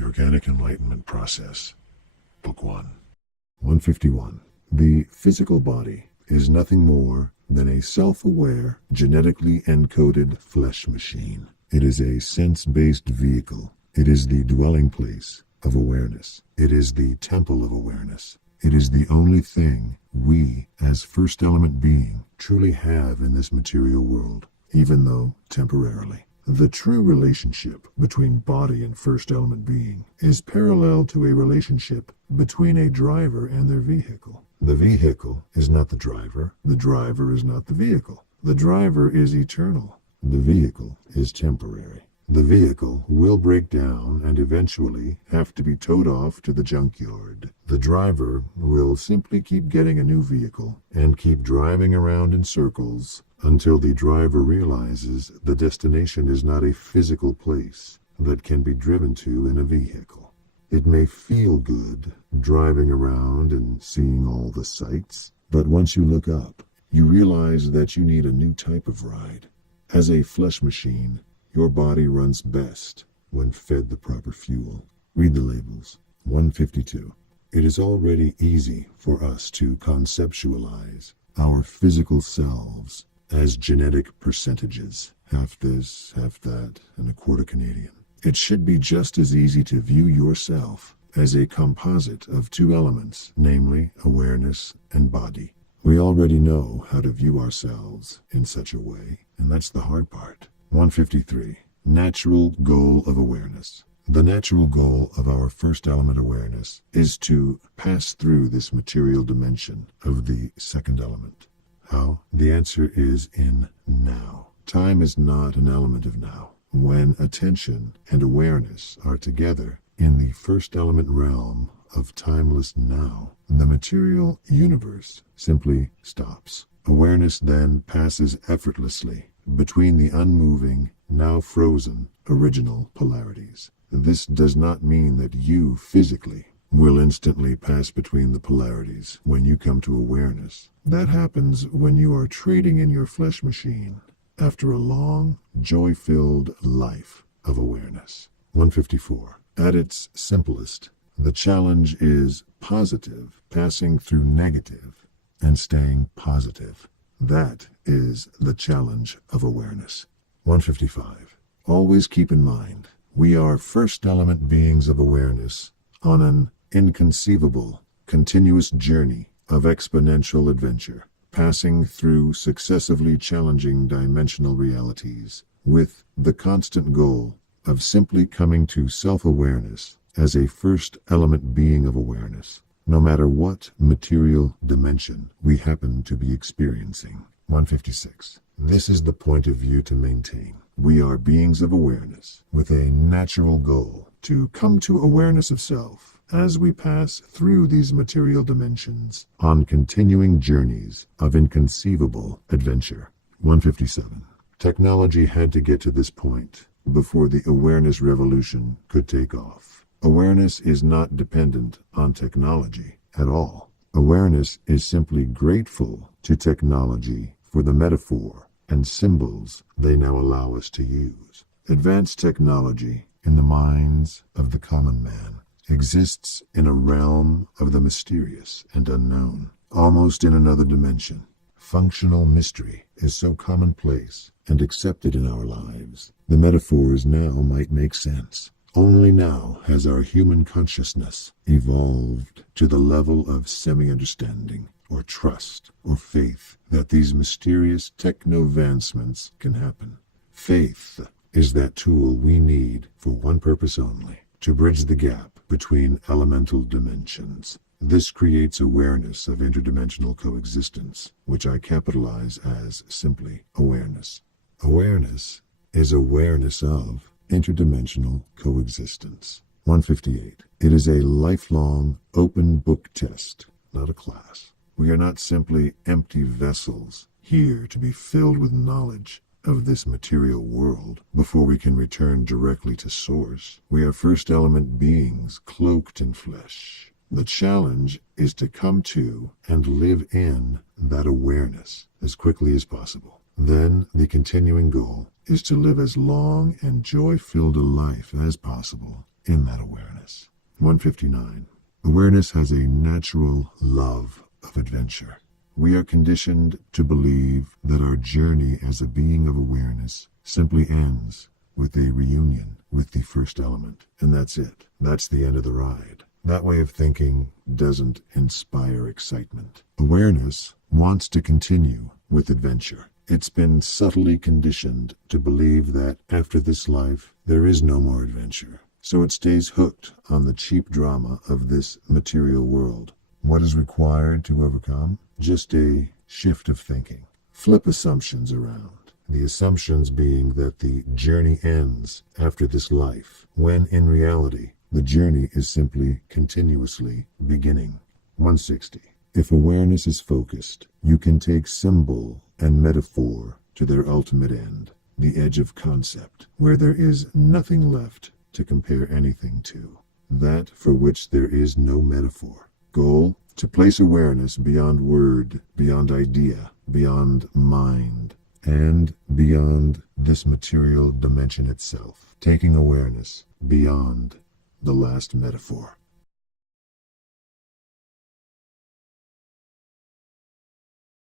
The Organic Enlightenment Process, Book 1. 151. The physical body is nothing more than a self-aware, genetically encoded flesh machine. It is a sense-based vehicle. It is the dwelling place of awareness. It is the temple of awareness. It is the only thing we, as first element being, truly have in this material world, even though temporarily. The true relationship between body and first element being is parallel to a relationship between a driver and their vehicle. The vehicle is not the driver. The driver is not the vehicle. The driver is eternal. The vehicle is temporary. The vehicle will break down and eventually have to be towed off to the junkyard. The driver will simply keep getting a new vehicle and keep driving around in circles until the driver realizes the destination is not a physical place that can be driven to in a vehicle. It may feel good driving around and seeing all the sights, but once you look up, you realize that you need a new type of ride. As a flesh machine, your body runs best when fed the proper fuel. Read the labels. 152. It is already easy for us to conceptualize our physical selves as genetic percentages. Half this, half that, and a quarter Canadian. It should be just as easy to view yourself as a composite of two elements, namely awareness and body. We already know how to view ourselves in such a way, and that's the hard part. 153. Natural goal of awareness. The natural goal of our first element awareness is to pass through this material dimension of the second element. How? The answer is in now. Time is not an element of now. When attention and awareness are together in the first element realm of timeless now, the material universe simply stops. Awareness then passes effortlessly between the unmoving, now frozen, original polarities. This does not mean that you physically will instantly pass between the polarities when you come to awareness. That happens when you are trading in your flesh machine after a long, joy-filled life of awareness. 154. At its simplest, the challenge is positive, passing through negative, and staying positive. That is the challenge of awareness. 155. Always keep in mind, we are first element beings of awareness on an inconceivable, continuous journey of exponential adventure, passing through successively challenging dimensional realities with the constant goal of simply coming to self-awareness as a first element being of awareness, no matter what material dimension we happen to be experiencing. 156. This is the point of view to maintain. We are beings of awareness with a natural goal to come to awareness of self as we pass through these material dimensions on continuing journeys of inconceivable adventure. 157. Technology had to get to this point before the awareness revolution could take off. Awareness is not dependent on technology at all. Awareness is simply grateful to technology for the metaphor and symbols they now allow us to use. Advanced technology in the minds of the common man exists in a realm of the mysterious and unknown, almost in another dimension. Functional mystery is so commonplace and accepted in our lives, the metaphors now might make sense. Only now has our human consciousness evolved to the level of semi-understanding or trust or faith that these mysterious techno-advancements can happen. Faith is that tool we need for one purpose only, to bridge the gap between elemental dimensions. This creates awareness of interdimensional coexistence, which I capitalize as simply awareness. Awareness is awareness of interdimensional coexistence. 158. It is a lifelong open book test, not a class. We are not simply empty vessels, here to be filled with knowledge of this material world before we can return directly to source. We are first element beings cloaked in flesh. The challenge is to come to and live in that awareness as quickly as possible. Then the continuing goal is to live as long and joy-filled a life as possible in that awareness. 159. Awareness has a natural love of adventure. We are conditioned to believe that our journey as a being of awareness simply ends with a reunion with the first element, and that's it. That's the end of the ride. That way of thinking doesn't inspire excitement. Awareness wants to continue with adventure. It's been subtly conditioned to believe that after this life, there is no more adventure. So it stays hooked on the cheap drama of this material world. What is required to overcome? Just a shift of thinking. Flip assumptions around. The assumptions being that the journey ends after this life, when in reality, the journey is simply continuously beginning. 160. If awareness is focused, you can take symbol and metaphor to their ultimate end, the edge of concept, where there is nothing left to compare anything to, that for which there is no metaphor. Goal: to place awareness beyond word, beyond idea, beyond mind, and beyond this material dimension itself, taking awareness beyond the last metaphor.